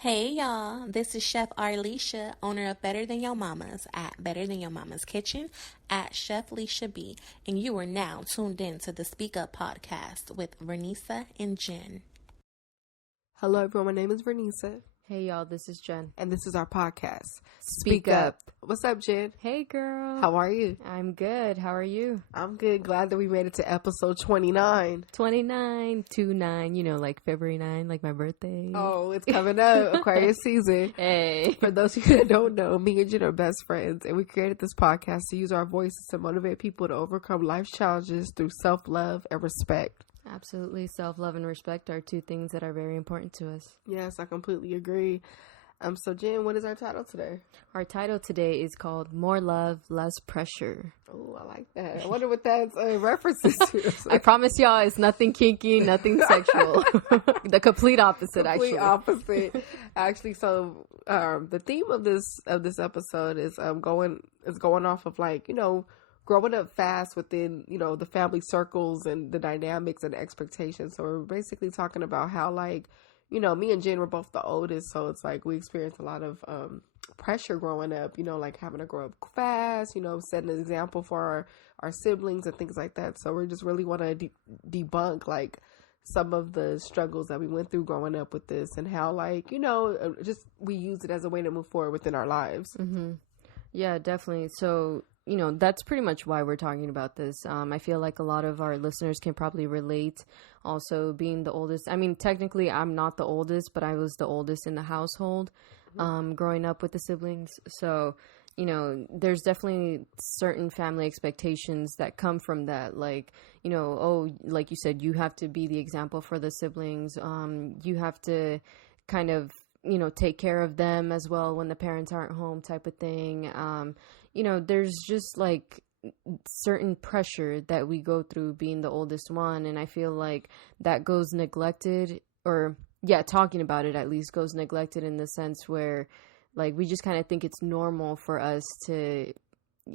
Hey y'all, this is Chef Arlisha, owner of Better Than Your Mama's at Better Than Your Mama's Kitchen at Chef Leisha B, and you are now tuned in to the SpeakUp podcast with Vernisa and Jen. Hello everyone, my name is Vernisa. Hey y'all, this is Jen. And this is our podcast, Speak Up. What's up, Jen? Hey girl. How are you? I'm good. How are you? I'm good. Glad that we made it to episode 29. 29, 2-9, you know, like February 9, like my birthday. Oh, it's coming up, Aquarius season. Hey. For those of you that don't know, me and Jen are best friends, and we created this podcast to use our voices to motivate people to overcome life's challenges through self-love and respect. Absolutely. Self-love and respect are two things that are very important to us. Yes, I completely agree. So Jen, what is our title today? Our title today is called More Love, Less Pressure. Oh, I like that. I wonder what that's references to. I promise y'all it's nothing kinky, nothing sexual. The complete opposite, Complete opposite. Actually, so the theme of this episode is going off of, like, you know, growing up fast within, you know, the family circles and the dynamics and the expectations. So we're basically talking about how, like, you know, me and Jen were both the oldest, so it's like we experienced a lot of pressure growing up, you know, like having to grow up fast, you know, setting an example for our siblings and things like that. So we just really want to debunk, like, some of the struggles that we went through growing up with this and how, like, you know, just we use it as a way to move forward within our lives. Mm-hmm. Yeah, definitely. So, you know, that's pretty much why we're talking about this. I feel like a lot of our listeners can probably relate. Also, being the oldest. I mean, technically, I'm not the oldest, but I was the oldest in the household, growing up with the siblings. So, you know, there's definitely certain family expectations that come from that. Like, you know, oh, like you said, you have to be the example for the siblings. You have to kind of, you know, take care of them as well when the parents aren't home, type of thing. You know, there's just like certain pressure that we go through being the oldest one. And I feel like that goes neglected, or talking about it at least goes neglected in the sense where, like, we just kind of think it's normal for us to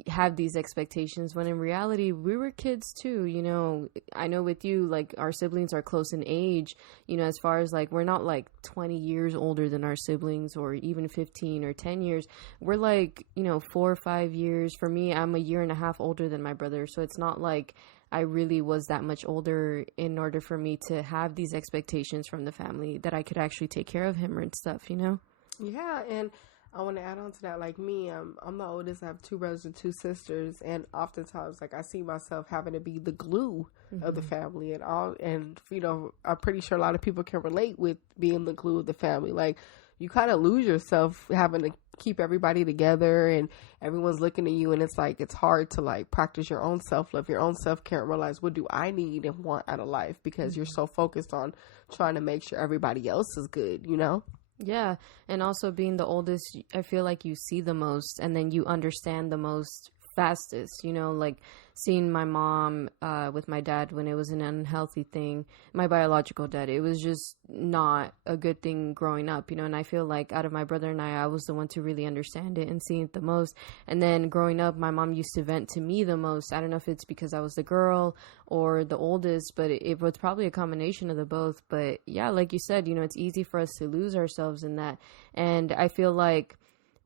have these expectations when in reality we were kids too. You know, I know with you, like, our siblings are close in age, you know, as far as like we're not like 20 years older than our siblings or even 15 or 10 years. We're like, you know, 4 or 5 years. For me, I'm a year and a half older than my brother, so it's not like I really was that much older in order for me to have these expectations from the family that I could actually take care of him and stuff, you know? Yeah, and I want to add on to that, like me, I'm the oldest. I have 2 brothers and 2 sisters, and oftentimes, like, I see myself having to be the glue of the family and all. And, you know, I'm pretty sure a lot of people can relate with being the glue of the family. Like, you kind of lose yourself having to keep everybody together, and everyone's looking at you, and it's like it's hard to, like, practice your own self-love, your own self-care, and realize what do I need and want out of life, because you're so focused on trying to make sure everybody else is good, you know? Yeah. And also being the oldest, I feel like you see the most and then you understand the most fastest, you know, like seeing my mom with my dad when it was an unhealthy thing, my biological dad, it was just not a good thing growing up, you know. And I feel like out of my brother and I was the one to really understand it and see it the most. And then growing up, my mom used to vent to me the most. I don't know if it's because I was the girl or the oldest, but it was probably a combination of the both. But yeah, like you said, you know, it's easy for us to lose ourselves in that. And I feel like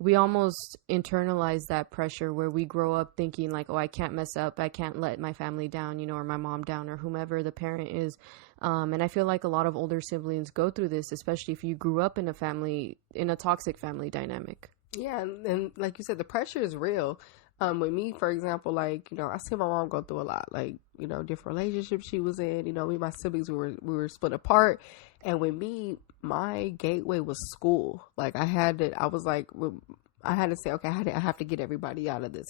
we almost internalize that pressure where we grow up thinking like, oh, I can't mess up. I can't let my family down, you know, or my mom down, or whomever the parent is. And I feel like a lot of older siblings go through this, especially if you grew up in a family, in a toxic family dynamic. Yeah. And like you said, the pressure is real. With me, for example, like, you know, I see my mom go through a lot, like, you know, different relationships she was in. You know, me and my siblings, we were split apart. And with me, my gateway was school. Like, I had to say, okay, I have to get everybody out of this.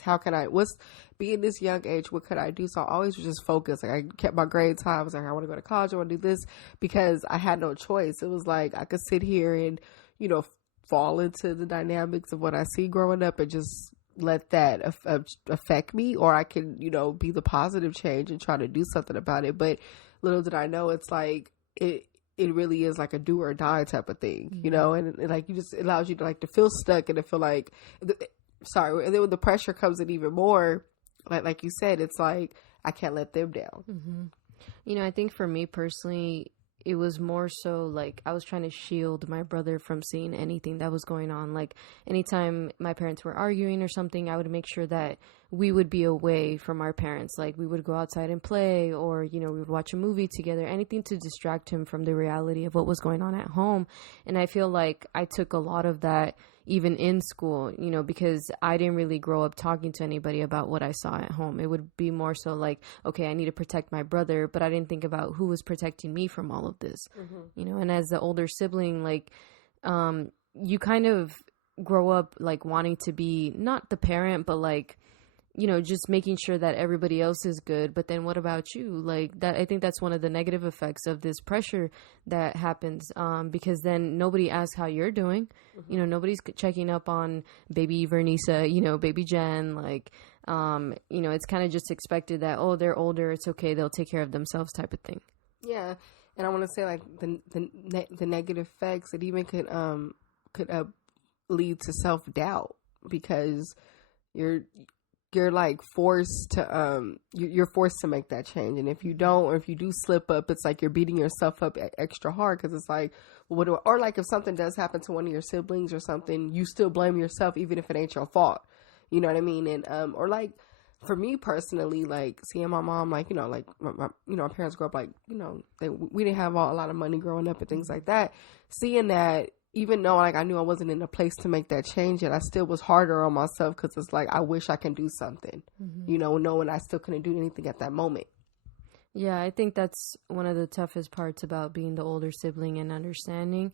Being this young age, what could I do? So I always was just focused. Like, I kept my grades high. I was like, I want to go to college. I want to do this, because I had no choice. It was like, I could sit here and, you know, fall into the dynamics of what I see growing up and just let that affect me, or I can, you know, be the positive change and try to do something about it. But little did I know, it's like, it really is like a do or die type of thing, you know, and like, it allows you to, like, to feel stuck and to feel like, and then when the pressure comes in even more, like you said, it's like, I can't let them down. You know, I think for me personally, it was more so like I was trying to shield my brother from seeing anything that was going on. Like anytime my parents were arguing or something, I would make sure that we would be away from our parents. Like we would go outside and play, or, you know, we would watch a movie together, anything to distract him from the reality of what was going on at home. And I feel like I took a lot of that even in school, you know, because I didn't really grow up talking to anybody about what I saw at home. It would be more so like, okay, I need to protect my brother, but I didn't think about who was protecting me from all of this, you know. And as the older sibling, like, you kind of grow up like wanting to be not the parent, but like, you know, just making sure that everybody else is good. But then what about you? Like that, I think that's one of the negative effects of this pressure that happens, because then nobody asks how you're doing. You know, nobody's checking up on baby Vernisa, you know, baby Jen. Like, you know, it's kind of just expected that, oh, they're older, it's okay, they'll take care of themselves type of thing. Yeah. And I want to say like the negative effects, it even could lead to self-doubt, because you're like forced to you're forced to make that change. And if you don't, or if you do slip up, it's like you're beating yourself up extra hard, because it's like, well, what do I, or like if something does happen to one of your siblings or something, you still blame yourself even if it ain't your fault, you know what I mean? And or like for me personally, like seeing my mom, like, you know, like my you know, my parents grew up like, you know, we didn't have a lot of money growing up and things like that. Seeing that, even though like I knew I wasn't in a place to make that change yet, I still was harder on myself, because it's like I wish I can do something, you know, knowing I still couldn't do anything at that moment. Yeah, I think that's one of the toughest parts about being the older sibling and understanding.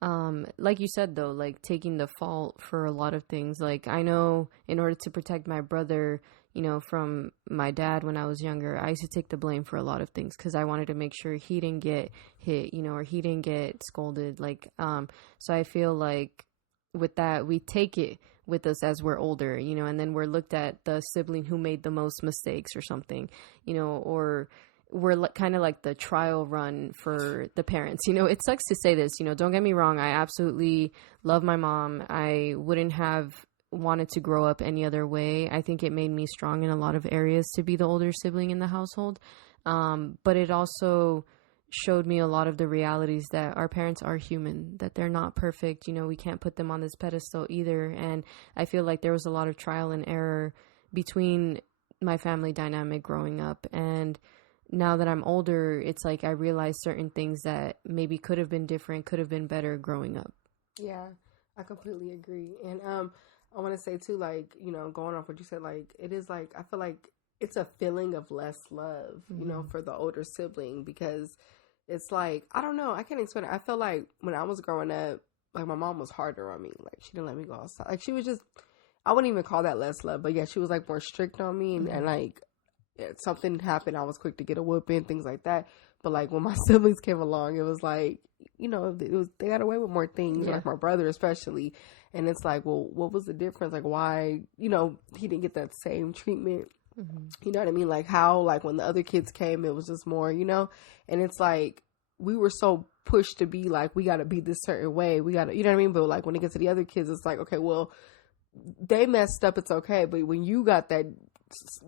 Like you said, though, like taking the fault for a lot of things. Like I know in order to protect my brother, you know, from my dad when I was younger, I used to take the blame for a lot of things, because I wanted to make sure he didn't get hit, you know, or he didn't get scolded. Like, so I feel like with that, we take it with us as we're older, you know, and then we're looked at the sibling who made the most mistakes or something, you know, or we're kind of like the trial run for the parents. You know, it sucks to say this, you know, don't get me wrong. I absolutely love my mom. I wouldn't have wanted to grow up any other way. I think it made me strong in a lot of areas to be the older sibling in the household. But it also showed me a lot of the realities that our parents are human, that they're not perfect. You know, we can't put them on this pedestal either. And I feel like there was a lot of trial and error between my family dynamic growing up. And now that I'm older, it's like I realize certain things that maybe could have been different, could have been better growing up. Yeah, I completely agree. And I want to say too, like, you know, going off what you said, like, it is like, I feel like it's a feeling of less love, you know, for the older sibling, because it's like, I don't know, I can't explain it. I feel like when I was growing up, like my mom was harder on me. Like she didn't let me go outside. Like she was just, I wouldn't even call that less love, but yeah, she was like more strict on me. And like if something happened, I was quick to get a whooping, things like that. But like when my siblings came along, it was like, you know, they got away with more things, like my brother especially. And it's like, well, what was the difference? Like why, you know, he didn't get that same treatment. You know what I mean? Like how, like when the other kids came, it was just more, you know, and it's like, we were so pushed to be like, we got to be this certain way. We got to, you know what I mean? But like when it gets to the other kids, it's like, okay, well, they messed up. It's okay. But when you got that,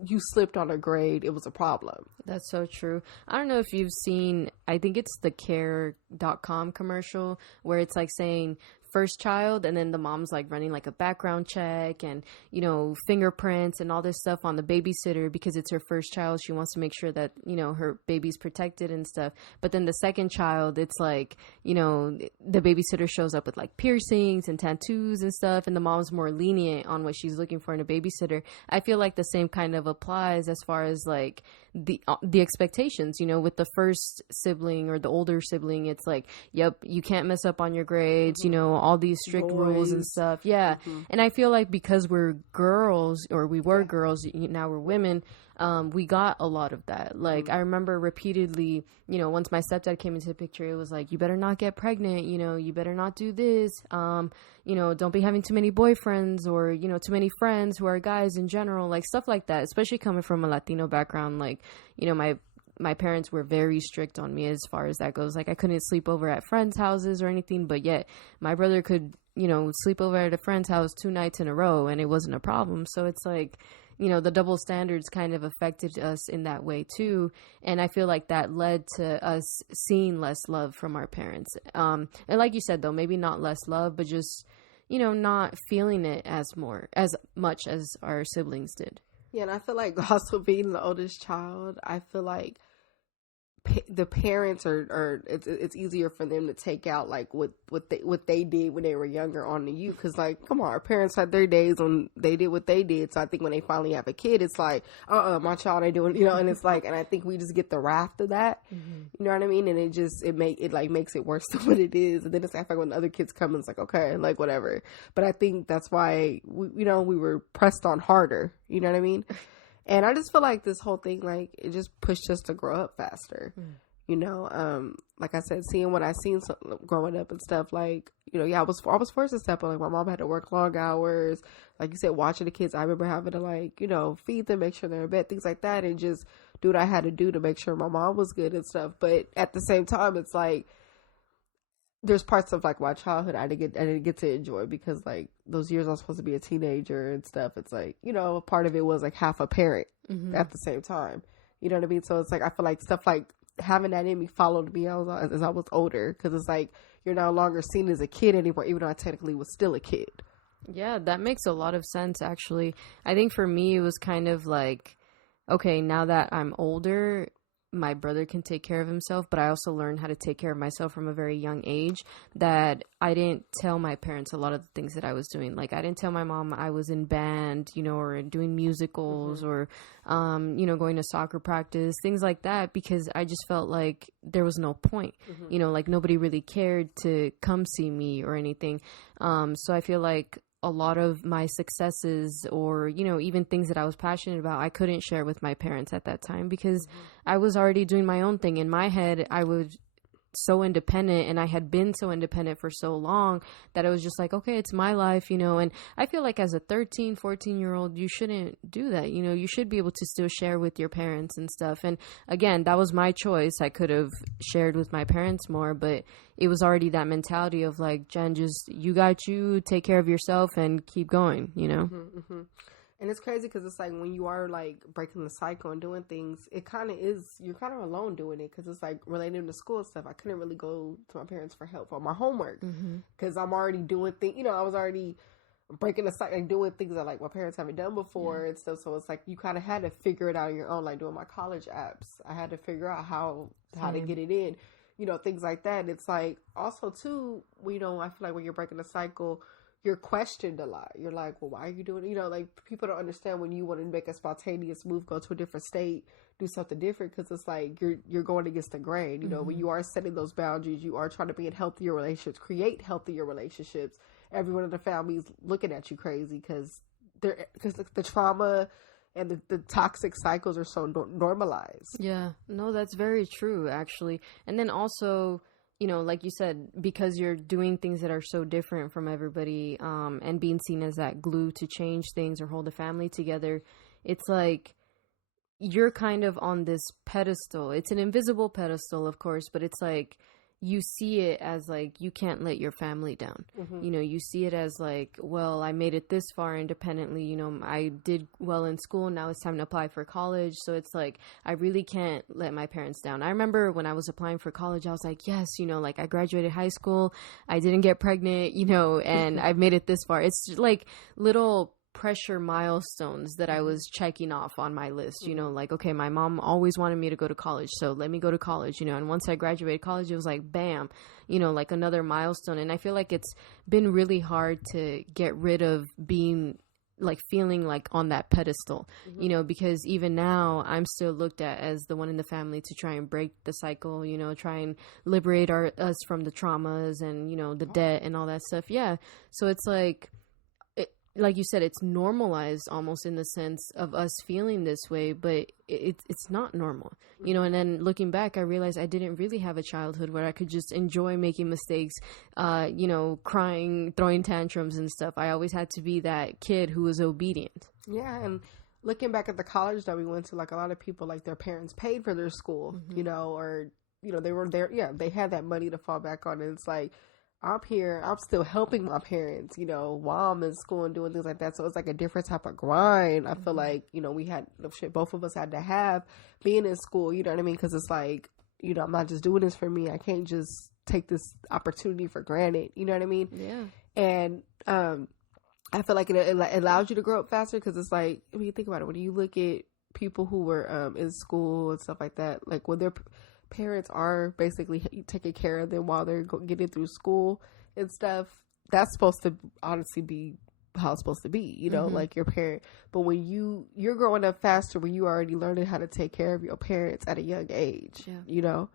you slipped on a grade, it was a problem. That's so true. I don't know if you've seen, I think it's the care.com commercial where it's like saying first child, and then the mom's like running like a background check and, you know, fingerprints and all this stuff on the babysitter because it's her first child. She wants to make sure that, you know, her baby's protected and stuff. But then the second child, it's like, you know, the babysitter shows up with like piercings and tattoos and stuff, and the mom's more lenient on what she's looking for in a babysitter. I feel like the same kind of applies as far as like the expectations, you know, with the first sibling or the older sibling. It's like, yep, you can't mess up on your grades, you know, all these strict rules and stuff. Yeah. And I feel like because we're girls, or we were girls, now we're women, we got a lot of that. Like I remember repeatedly, you know, once my stepdad came into the picture, it was like, you better not get pregnant, you know, you better not do this, you know, don't be having too many boyfriends, or, you know, too many friends who are guys in general, like stuff like that, especially coming from a Latino background. Like, you know, my parents were very strict on me as far as that goes. Like I couldn't sleep over at friends' houses or anything, but yet my brother could, you know, sleep over at a friend's house 2 nights in a row and it wasn't a problem. So it's like, the double standards kind of affected us in that way too. And I feel like that led to us seeing less love from our parents. And like you said, though, maybe not less love, but just, not feeling it as much as our siblings did. Yeah, and I feel like also being the oldest child, I feel like the parents are it's easier for them to take out like what they did when they were younger onto you, because like, come on, our parents had their days when they did what they did. So I think when they finally have a kid, it's like, my child ain't doing, and it's like, and I think we just get the wrath of that. You know what I mean? And it makes it worse than what it is. And then it's like when other kids come, it's like, okay, like whatever. But I think that's why we were pressed on harder. You know what I mean? And I just feel like this whole thing, like, it just pushed us to grow up faster. Like I said, seeing what I seen growing up and stuff, like, I was forced to step on. Like, my mom had to work long hours. Like you said, watching the kids, I remember having to, like, feed them, make sure they're in bed, things like that, and just do what I had to do to make sure my mom was good and stuff. But at the same time, it's like, there's parts of like my childhood I didn't get to enjoy, because like those years I was supposed to be a teenager and stuff. It's like, part of it was like half a parent at the same time. You know what I mean? So it's like, I feel like stuff like having that in me followed me as I was older, because it's like, you're no longer seen as a kid anymore, even though I technically was still a kid. Yeah, that makes a lot of sense, actually. I think for me, it was kind of like, okay, now that I'm older, my brother can take care of himself, but I also learned how to take care of myself from a very young age, that I didn't tell my parents a lot of the things that I was doing. Like, I didn't tell my mom I was in band, or doing musicals, or, going to soccer practice, things like that, because I just felt like there was no point, like nobody really cared to come see me or anything. So I feel like a lot of my successes, or, even things that I was passionate about, I couldn't share with my parents at that time, because I was already doing my own thing. In my head, I was so independent, and I had been so independent for so long that it was just like, okay, it's my life, and I feel like as a 13, 14-year-old, you shouldn't do that. You should be able to still share with your parents and stuff. And again, that was my choice. I could have shared with my parents more, but it was already that mentality of like, Jen, just, you got you, take care of yourself and keep going, And it's crazy because it's like when you are like breaking the cycle and doing things, it kind of is, you're kind of alone doing it, because it's like related to school and stuff. I couldn't really go to my parents for help on my homework, because I'm already doing things, I was already breaking the cycle, like doing things that like my parents haven't done before and stuff. So it's like you kind of had to figure it out on your own, like doing my college apps. I had to figure out how to get it in, things like that. And it's like also too, I feel like when you're breaking the cycle, you're questioned a lot. You're like, well, why are you doing it? Like, people don't understand when you want to make a spontaneous move, go to a different state, do something different, because it's like you're going against the grain. When you are setting those boundaries, you are trying to be in healthier relationships, create healthier relationships. Everyone in the family is looking at you crazy because the trauma and the toxic cycles are so normalized. Yeah, no, that's very true, actually. And then also, like you said, because you're doing things that are so different from everybody, and being seen as that glue to change things or hold a family together, it's like you're kind of on this pedestal. It's an invisible pedestal, of course, but it's like you see it as like, you can't let your family down. You see it as like, well, I made it this far independently. I did well in school. Now it's time to apply for college. So it's like, I really can't let my parents down. I remember when I was applying for college, I was like, yes, like I graduated high school. I didn't get pregnant, and I've made it this far. It's like little pressure milestones that I was checking off on my list, like, okay, my mom always wanted me to go to college, so let me go to college, and once I graduated college, it was like, bam, like another milestone. And I feel like it's been really hard to get rid of being like feeling like on that pedestal, because even now I'm still looked at as the one in the family to try and break the cycle, try and liberate us from the traumas and, the debt and all that stuff. Yeah. So it's like you said, it's normalized almost in the sense of us feeling this way, but it's not normal, and then looking back, I realized I didn't really have a childhood where I could just enjoy making mistakes, crying, throwing tantrums and stuff. I always had to be that kid who was obedient. Yeah. And looking back at the college that we went to, like a lot of people, like their parents paid for their school, or, they were there. Yeah. They had that money to fall back on. And it's like, I'm here, I'm still helping my parents, you know, while I'm in school and doing things like that. So it's like a different type of grind. I feel like, you know, both of us had to have being in school, you know what I mean? Because it's like, you know, I'm not just doing this for me. I can't just take this opportunity for granted, you know what I mean? Yeah. And I feel like it allows you to grow up faster, because it's like, I mean, think about it. When you look at people who were in school and stuff like that, like when their parents are basically taking care of them while they're getting through school and stuff, that's supposed to honestly be how it's supposed to be, you know, like your parent. But when you're growing up faster, when you already learning how to take care of your parents at a young age, you know,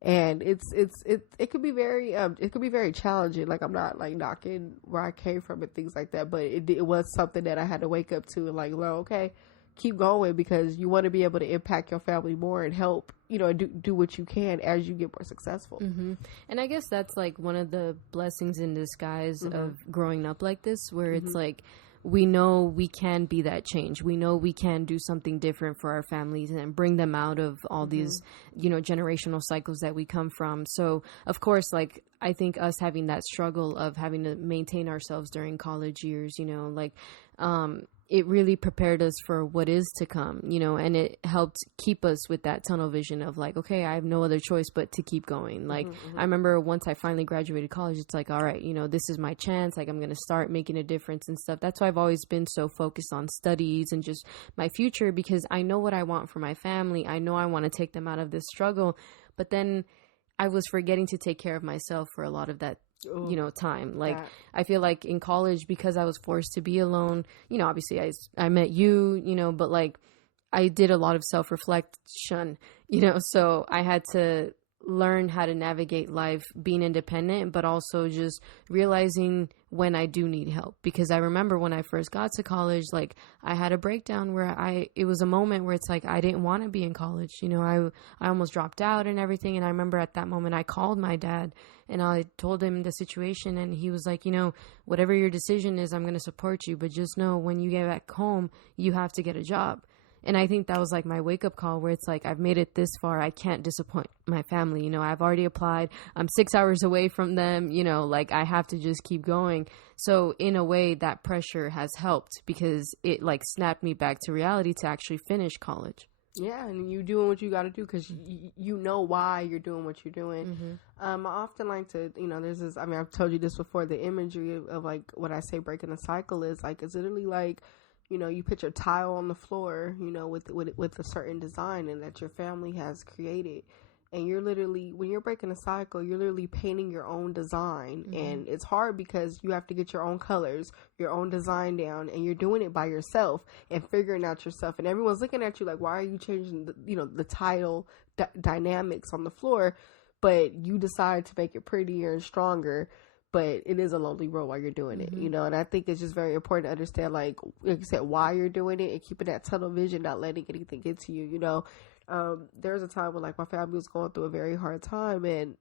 and it could be very challenging. Like, I'm not like knocking where I came from and things like that, but it was something that I had to wake up to and like, well, okay, keep going, because you want to be able to impact your family more and help, you know, do what you can as you get more successful. And I guess that's like one of the blessings in disguise of growing up like this, where it's like, we know we can be that change. We know we can do something different for our families and bring them out of all these, you know, generational cycles that we come from. So, of course, like, I think us having that struggle of having to maintain ourselves during college years, you know, like, it really prepared us for what is to come, you know, and it helped keep us with that tunnel vision of like, okay, I have no other choice but to keep going. Like, I remember once I finally graduated college, it's like, all right, you know, this is my chance. Like, I'm going to start making a difference and stuff. That's why I've always been so focused on studies and just my future, because I know what I want for my family. I know I want to take them out of this struggle, but then I was forgetting to take care of myself for a lot of that, you know, time. Like, I feel like in college, because I was forced to be alone, you know, obviously I met you, you know, but like, I did a lot of self-reflection, you know, so I had to learn how to navigate life being independent, but also just realizing when I do need help. Because I remember when I first got to college, like, I had a breakdown where it was a moment where it's like, I didn't want to be in college. You know, I almost dropped out and everything. And I remember at that moment, I called my dad and I told him the situation, and he was like, you know, whatever your decision is, I'm going to support you, but just know when you get back home, you have to get a job. And I think that was like my wake up call, where it's like, I've made it this far. I can't disappoint my family. You know, I've already applied. I'm 6 hours away from them, you know, like, I have to just keep going. So in a way, that pressure has helped, because it like snapped me back to reality to actually finish college. Yeah, and you doing what you got to do, because you know why you're doing what you're doing. I often like to, you know, there's this, I mean, I've told you this before, the imagery of like, what I say breaking the cycle is like, it's literally like, you know, you put your tile on the floor, you know, with a certain design and that your family has created. And you're literally, when you're breaking a cycle, you're literally painting your own design. And it's hard because you have to get your own colors, your own design down, and you're doing it by yourself and figuring out yourself. And everyone's looking at you like, why are you changing the, you know, the tile dynamics on the floor? But you decide to make it prettier and stronger. But it is a lonely road while you're doing it, you know, and I think it's just very important to understand, like you said, why you're doing it and keeping that tunnel vision, not letting anything get to you, you know. There was a time when like my family was going through a very hard time, and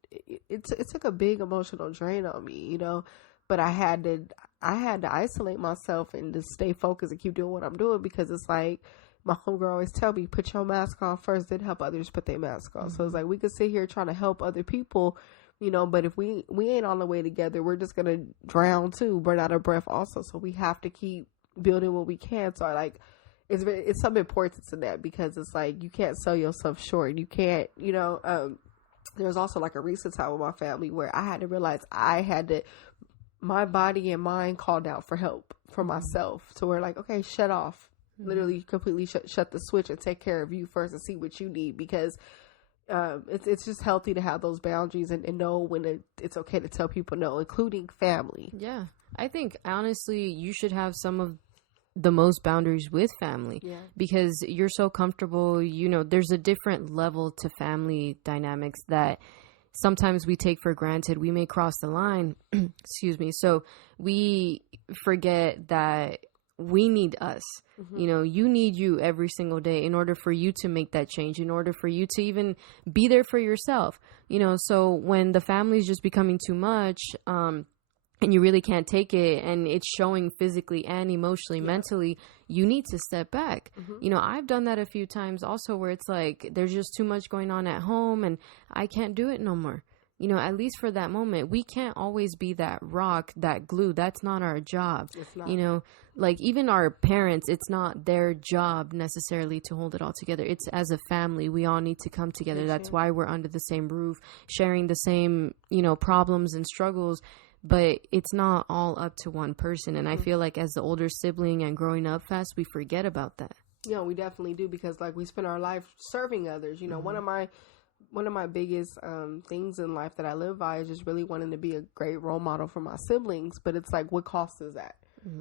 it took a big emotional drain on me, you know, but I had to isolate myself and just stay focused and keep doing what I'm doing, because it's like, my homegirl always tell me, put your mask on first, then help others put their mask on. So it's like, we could sit here trying to help other people, you know, but if we ain't on the way together, we're just gonna drown too, burn out of breath also. So we have to keep building what we can. So it's some importance in that, because it's like, you can't sell yourself short. You can't, you know. There was also like a recent time with my family where I had to realize my body and mind called out for help for myself, to where like, okay, shut off, literally completely shut the switch and take care of you first and see what you need, because it's just healthy to have those boundaries and know when it's okay to tell people no, including family. Yeah. I think honestly, you should have some of the most boundaries with family, because you're so comfortable, you know, there's a different level to family dynamics that sometimes we take for granted. We may cross the line, excuse me. So we forget that we need us. You know, you need you every single day in order for you to make that change, in order for you to even be there for yourself, you know. So when the family is just becoming too much, and you really can't take it, and it's showing physically and emotionally, mentally, you need to step back. You know, I've done that a few times also, where it's like, there's just too much going on at home and I can't do it no more. you know, at least for that moment, we can't always be that rock, that glue. That's not our job. It's not. You know, like even our parents, it's not their job necessarily to hold it all together. It's as a family, we all need to come together. That's why we're under the same roof, sharing the same, you know, problems and struggles. But it's not all up to one person. And I feel like as the older sibling and growing up fast, we forget about that. Yeah, we definitely do, because like we spend our life serving others. You know, one of my biggest things in life that I live by is just really wanting to be a great role model for my siblings. But it's like, what cost is that?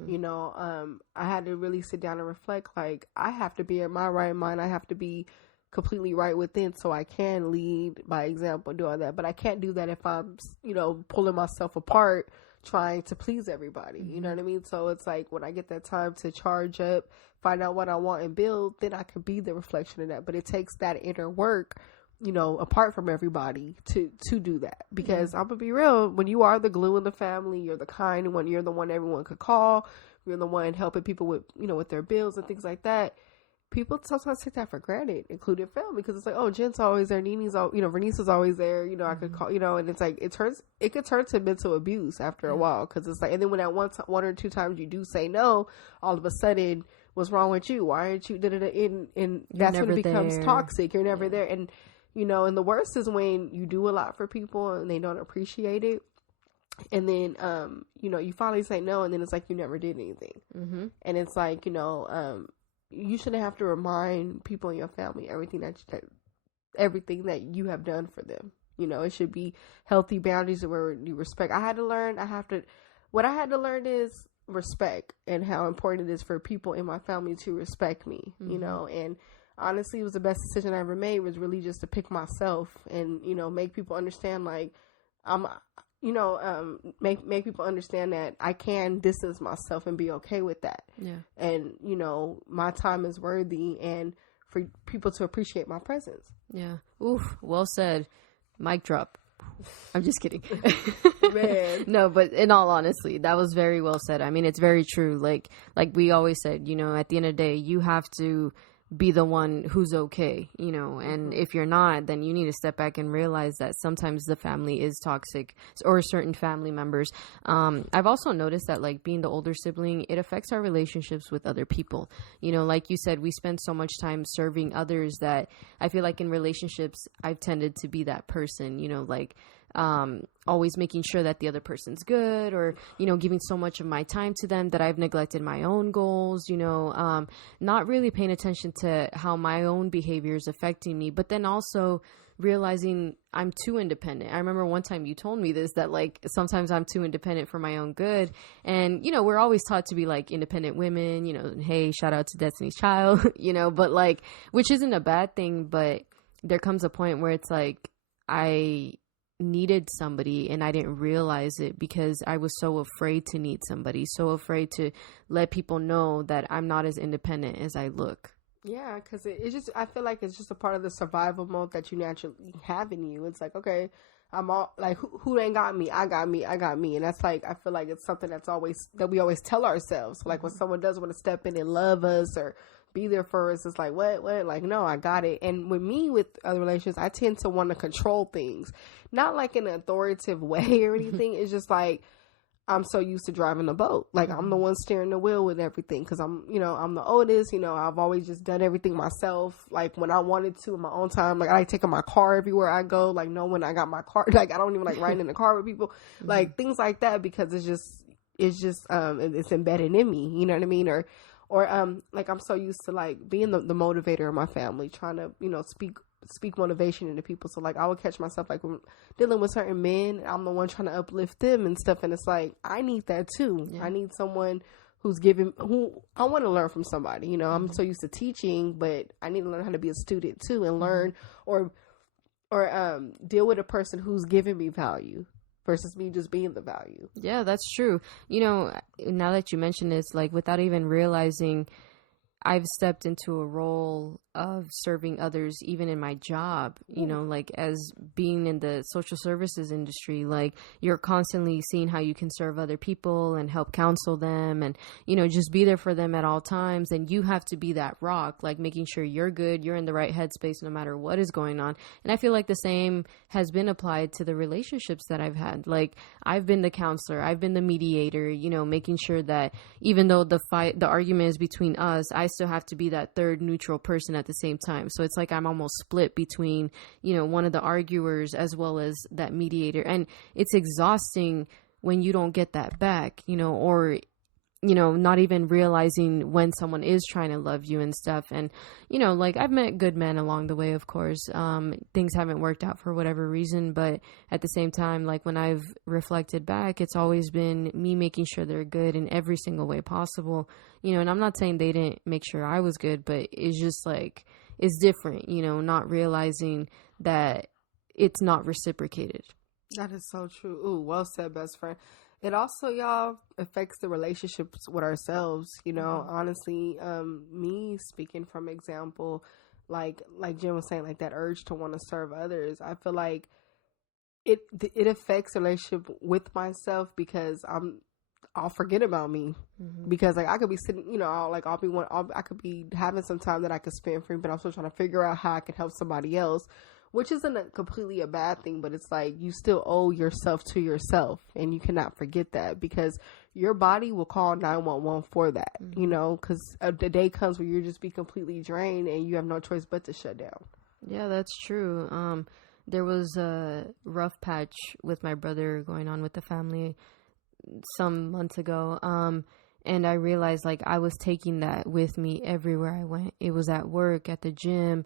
You know, I had to really sit down and reflect, like, I have to be in my right mind. I have to be completely right within so I can lead by example and do all that. But I can't do that if I'm, you know, pulling myself apart trying to please everybody. You know what I mean? So it's like, when I get that time to charge up, find out what I want and build, then I can be the reflection of that. But it takes that inner work, you know, apart from everybody to do that. Because I'm gonna be real, when you are the glue in the family, you're the kind one, you're the one everyone could call, you're the one helping people with, you know, with their bills and things like that. People sometimes take that for granted, including family, because it's like, oh, Jen's always there, Nini's all, you know, Vernice is always there, you know, I could call, you know, and it's like, it could turn to mental abuse after a while, because it's like, and then when that one or two times you do say no, all of a sudden, what's wrong with you? Why aren't you? And that's when it becomes toxic. You're never there, and you know, and the worst is when you do a lot for people and they don't appreciate it, and then you know, you finally say no, and then it's like you never did anything, and it's like, you know, you shouldn't have to remind people in your family everything that you have done for them. You know, it should be healthy boundaries where you respect. What I had to learn is respect, and how important it is for people in my family to respect me, you know, and honestly, it was the best decision I ever made, was really just to pick myself and, you know, make people understand, like, you know, make people understand that I can distance myself and be okay with that. Yeah. And, you know, my time is worthy, and for people to appreciate my presence. Yeah. Oof. Well said. Mic drop. I'm just kidding. Man. No, but in all honesty, that was very well said. I mean, it's very true. Like we always said, you know, at the end of the day, you have to be the one who's okay, you know, and if you're not, then you need to step back and realize that sometimes the family is toxic, or certain family members. I've also noticed that, like, being the older sibling, it affects our relationships with other people. You know, like you said, we spend so much time serving others that I feel like in relationships, I've tended to be that person, you know, like, always making sure that the other person's good, or, you know, giving so much of my time to them that I've neglected my own goals, you know, not really paying attention to how my own behavior is affecting me, but then also realizing I'm too independent. I remember one time you told me this, that like sometimes I'm too independent for my own good. And, you know, we're always taught to be like independent women, you know, hey, shout out to Destiny's Child, you know, but like, which isn't a bad thing, but there comes a point where it's like, I needed somebody and I didn't realize it because I was so afraid to need somebody, so afraid to let people know that I'm not as independent as I look. Yeah, because it's just, I feel like it's just a part of the survival mode that you naturally have in you. It's like, okay, I'm all like, who ain't got me? I got me. And that's like, I feel like it's something that we always tell ourselves. Like when someone does want to step in and love us or be there for us, it's like, what? Like, no, I got it. And with me, with other relationships, I tend to want to control things, not like in an authoritative way or anything. It's just like, I'm so used to driving the boat. Like, I'm the one steering the wheel with everything because I'm the oldest. You know, I've always just done everything myself. Like, when I wanted to in my own time, like, I like taking my car everywhere I go. Like, no, when I got my car, like, I don't even like riding in the car with people. Like, things like that, because it's embedded in me. You know what I mean? Or like, I'm so used to, like, being the motivator of my family, trying to, you know, speak motivation into people. So like I would catch myself like when dealing with certain men, I'm the one trying to uplift them and stuff, and it's like I need that too. I need someone who I want to learn from somebody, you know. I'm so used to teaching, but I need to learn how to be a student too and learn or deal with a person who's giving me value versus me just being the value. Yeah, that's true. You know, now that you mention this, like without even realizing, I've stepped into a role of serving others, even in my job, you know, like as being in the social services industry, like you're constantly seeing how you can serve other people and help counsel them and, you know, just be there for them at all times. And you have to be that rock, like making sure you're good, you're in the right headspace no matter what is going on. And I feel like the same has been applied to the relationships that I've had. Like I've been the counselor, I've been the mediator, you know, making sure that even though the argument is between us, I still have to be that third neutral person at the same time. So it's like I'm almost split between, you know, one of the arguers as well as that mediator. And it's exhausting when you don't get that back, you know, or, you know, not even realizing when someone is trying to love you and stuff. And, you know, like I've met good men along the way, of course. Things haven't worked out for whatever reason, but at the same time, like when I've reflected back, it's always been me making sure they're good in every single way possible, you know. And I'm not saying they didn't make sure I was good, but it's just like, it's different, you know, not realizing that it's not reciprocated. That is so true. Ooh, well said, best friend. It also, y'all, affects the relationships with ourselves. You know, honestly, me speaking from example, like Jen was saying, like that urge to want to serve others. I feel like it affects the relationship with myself because I'll forget about me because like I could be sitting, you know, I could be having some time that I could spend free, but I'm still trying to figure out how I can help somebody else. Which isn't completely a bad thing, but it's like you still owe yourself to yourself, and you cannot forget that because your body will call 911 for that, you know, because the day comes where you just be completely drained and you have no choice but to shut down. Yeah, that's true. There was a rough patch with my brother going on with the family some months ago. And I realized like I was taking that with me everywhere I went. It was at work, at the gym,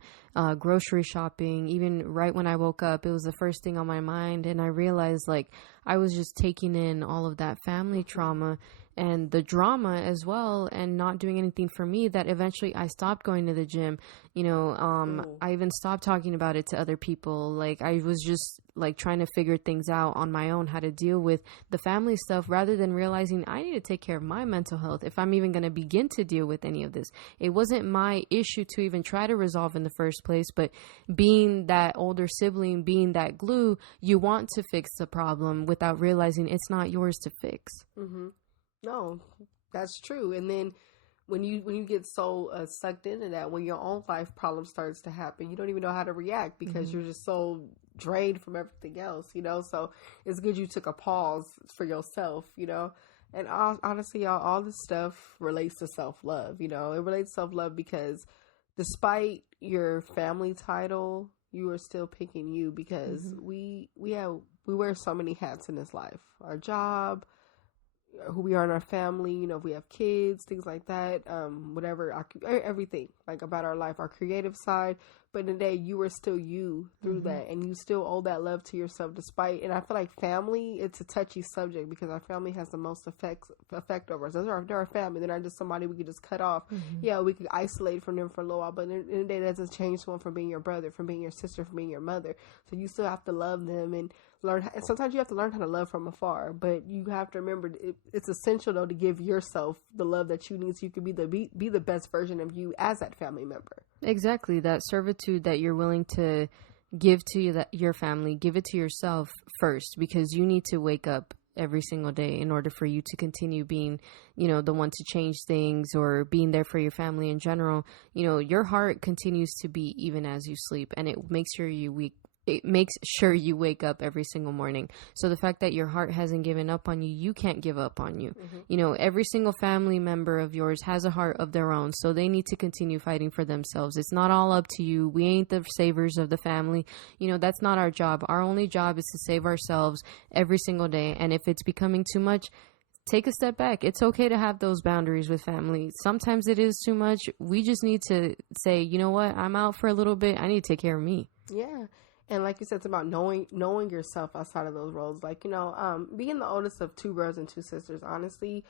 grocery shopping, even right when I woke up, it was the first thing on my mind. And I realized like I was just taking in all of that family trauma and the drama as well, and not doing anything for me, that eventually I stopped going to the gym. You know, I even stopped talking about it to other people. Like I was just like trying to figure things out on my own, how to deal with the family stuff, rather than realizing I need to take care of my mental health if I'm even going to begin to deal with any of this. It wasn't my issue to even try to resolve in the first place, but being that older sibling, being that glue, you want to fix the problem without realizing it's not yours to fix. No, that's true. And then when you get so sucked into that, when your own life problem starts to happen, you don't even know how to react because you're just so drained from everything else, you know. So it's good you took a pause for yourself, you know. And honestly, y'all, all this stuff relates to self-love, you know. It relates to self-love because despite your family title, you are still picking you because we wear so many hats in this life. Our job, who we are in our family, you know, if we have kids, things like that, whatever, everything like about our life, our creative side. But in the day, you are still you through that, and you still owe that love to yourself despite. And I feel like family, it's a touchy subject because our family has the most effect over us. They're our family. They're not just somebody we could just cut off. Yeah, we could isolate from them for a little while, but in the day, that doesn't change someone from being your brother, from being your sister, from being your mother. So you still have to love them and learn. And sometimes you have to learn how to love from afar, but you have to remember it's essential though to give yourself the love that you need so you can be the best version of you as that family member. Exactly, that servitude that you're willing to give to your family, give it to yourself first, because you need to wake up every single day in order for you to continue being, you know, the one to change things or being there for your family in general. You know, your heart continues to beat even as you sleep, and it makes sure you wake up every single morning. So the fact that your heart hasn't given up on you, you can't give up on you. You know, every single family member of yours has a heart of their own, so they need to continue fighting for themselves. It's not all up to you. We ain't the savers of the family. You know, that's not our job. Our only job is to save ourselves every single day. And if it's becoming too much, take a step back. It's okay to have those boundaries with family. Sometimes it is too much. We just need to say, you know what, I'm out for a little bit. I need to take care of me. Yeah. And like you said, it's about knowing yourself outside of those roles. Like, you know, being the oldest of 2 brothers and 2 sisters, honestly,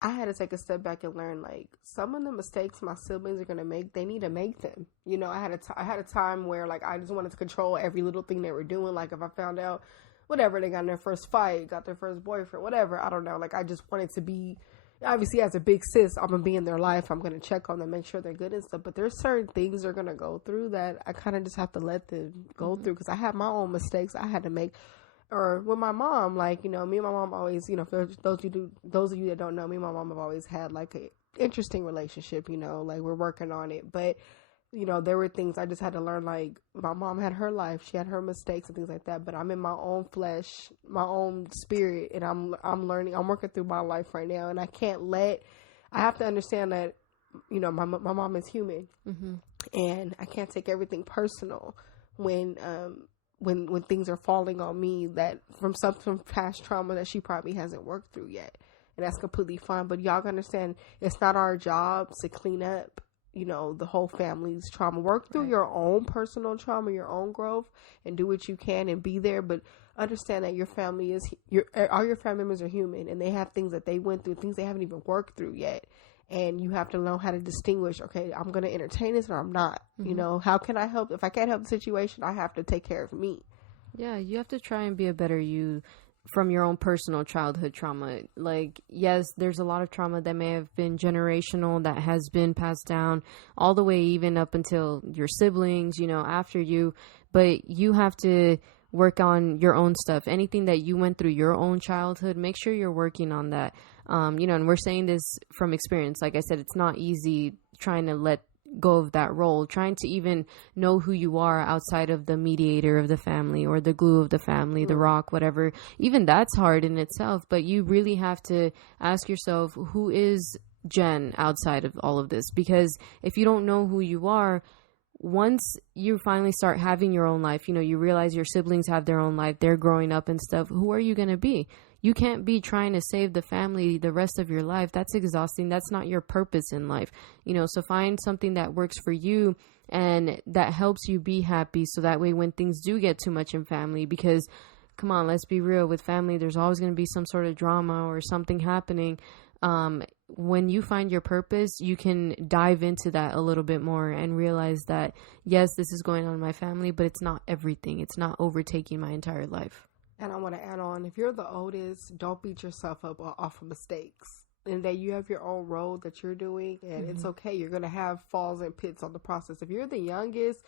I had to take a step back and learn, like, some of the mistakes my siblings are going to make, they need to make them. You know, I had a time where, like, I just wanted to control every little thing they were doing. Like, if I found out, whatever, they got in their first fight, got their first boyfriend, whatever, I don't know. Like, I just wanted to be obviously as a big sis, I'm going to be in their life. I'm going to check on them, make sure they're good and stuff. But there's certain things they're going to go through that I kind of just have to let them go through, because I had my own mistakes I had to make. Or with my mom, like, you know, me and my mom always, you know, for those of you that don't know, me and my mom have always had like a interesting relationship, you know, like we're working on it. But, you know, there were things I just had to learn, like my mom had her life, she had her mistakes and things like that, but I'm in my own flesh, my own spirit, and I'm learning, I'm working through my life right now, and I have to understand that, you know, my mom is human, and I can't take everything personal when things are falling on me that from some past trauma that she probably hasn't worked through yet. And that's completely fine. But y'all gotta understand, it's not our job to clean up, you know, the whole family's trauma. Work through your own personal trauma, your own growth, and do what you can and be there. But understand that your family all your family members are human, and they have things that they went through, things they haven't even worked through yet. And you have to know how to distinguish, okay, I'm going to entertain this or I'm not. You know, how can I help? If I can't help the situation, I have to take care of me. Yeah, you have to try and be a better you from your own personal childhood trauma. Like, yes, there's a lot of trauma that may have been generational, that has been passed down all the way even up until your siblings, you know, after you. But you have to work on your own stuff. Anything that you went through your own childhood, make sure you're working on that. You know, and we're saying this from experience. Like I said, it's not easy trying to let go of that role, trying to even know who you are outside of the mediator of the family or the glue of the family, the rock, whatever. Even that's hard in itself, but you really have to ask yourself, who is Jen outside of all of this? Because if you don't know who you are, once you finally start having your own life, you know, you realize your siblings have their own life, they're growing up and stuff, who are you going to be? You can't be trying to save the family the rest of your life. That's exhausting. That's not your purpose in life. You know, so find something that works for you and that helps you be happy. So that way when things do get too much in family, because come on, let's be real, with family, there's always going to be some sort of drama or something happening. When you find your purpose, you can dive into that a little bit more and realize that, yes, this is going on in my family, but it's not everything. It's not overtaking my entire life. And I want to add on, if you're the oldest, don't beat yourself up off of mistakes. And that you have your own road that you're doing, and it's okay. You're going to have falls and pits on the process. If you're the youngest,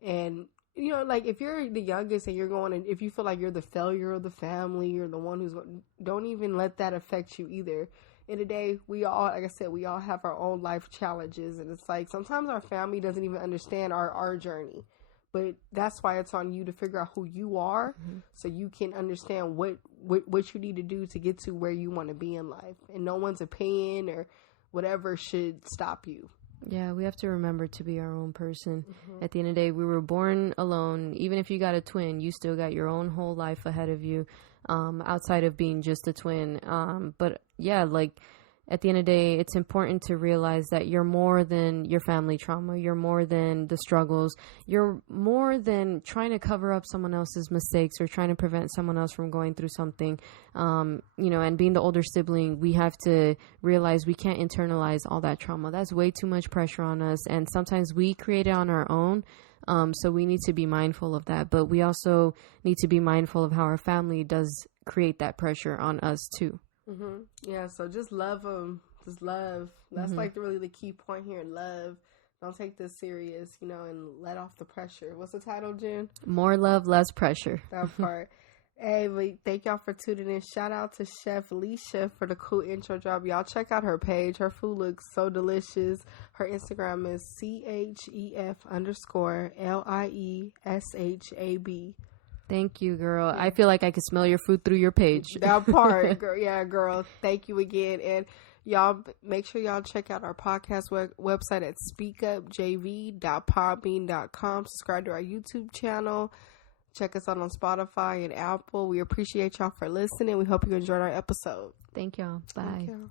and, you know, like, if you're the youngest and you're going, and if you feel like you're the failure of the family, you're the one who's going, don't even let that affect you either. In the day, we all, like I said, we all have our own life challenges. And it's like, sometimes our family doesn't even understand our journey. But that's why it's on you to figure out who you are, so you can understand what you need to do to get to where you want to be in life. And no one's opinion or whatever should stop you. Yeah, we have to remember to be our own person. At the end of the day, we were born alone. Even if you got a twin, you still got your own whole life ahead of you, outside of being just a twin. But yeah, like, at the end of the day, it's important to realize that you're more than your family trauma. You're more than the struggles. You're more than trying to cover up someone else's mistakes or trying to prevent someone else from going through something. You know, and being the older sibling, we have to realize we can't internalize all that trauma. That's way too much pressure on us. And sometimes we create it on our own. So we need to be mindful of that. But we also need to be mindful of how our family does create that pressure on us too. Yeah, so just love them. Just love. That's like really the key point here. Love. Don't take this serious, you know, and let off the pressure. What's the title, Jen? More love, less pressure. That part. Hey, but thank y'all for tuning in. Shout out to Chef Leisha for the cool intro job. Y'all check out her page. Her food looks so delicious. Her Instagram is CHEF_LIESHAB. Thank you, girl. I feel like I could smell your food through your page. That part, girl. Yeah, girl. Thank you again. And y'all, make sure y'all check out our podcast website at speakupjv.podbean.com. Subscribe to our YouTube channel. Check us out on Spotify and Apple. We appreciate y'all for listening. We hope you enjoyed our episode. Thank y'all. Bye. Thank y'all.